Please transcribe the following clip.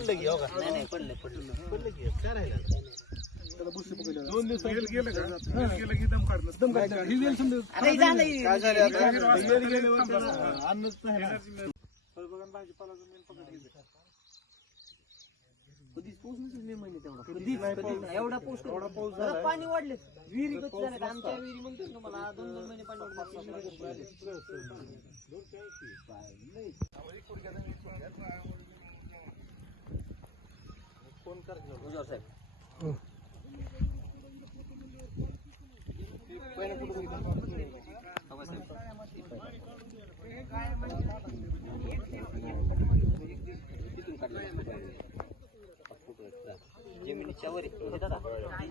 नाही हो? नाही नाही राहिलं? दोन दिवस गेलं गेलं का गेलं की दम काढलं दम काढलं ही वेळ समजा. काय झालं आता? गेले गेले वर्ष अन्नच नाही ना. कधीच पाऊस नसेल मे महिन्यात एवढा कधीच कधीच नाही. एवढा पाऊस पाणी वाढले विहिरी झाल्यात. आमच्या विहिरी म्हणतो तुम्हाला दोन दोन महिने पाणी वाढलं गुजर साहेब साहेब. तिथून काढलं. जमिनीच्या वर आहे. हे दादा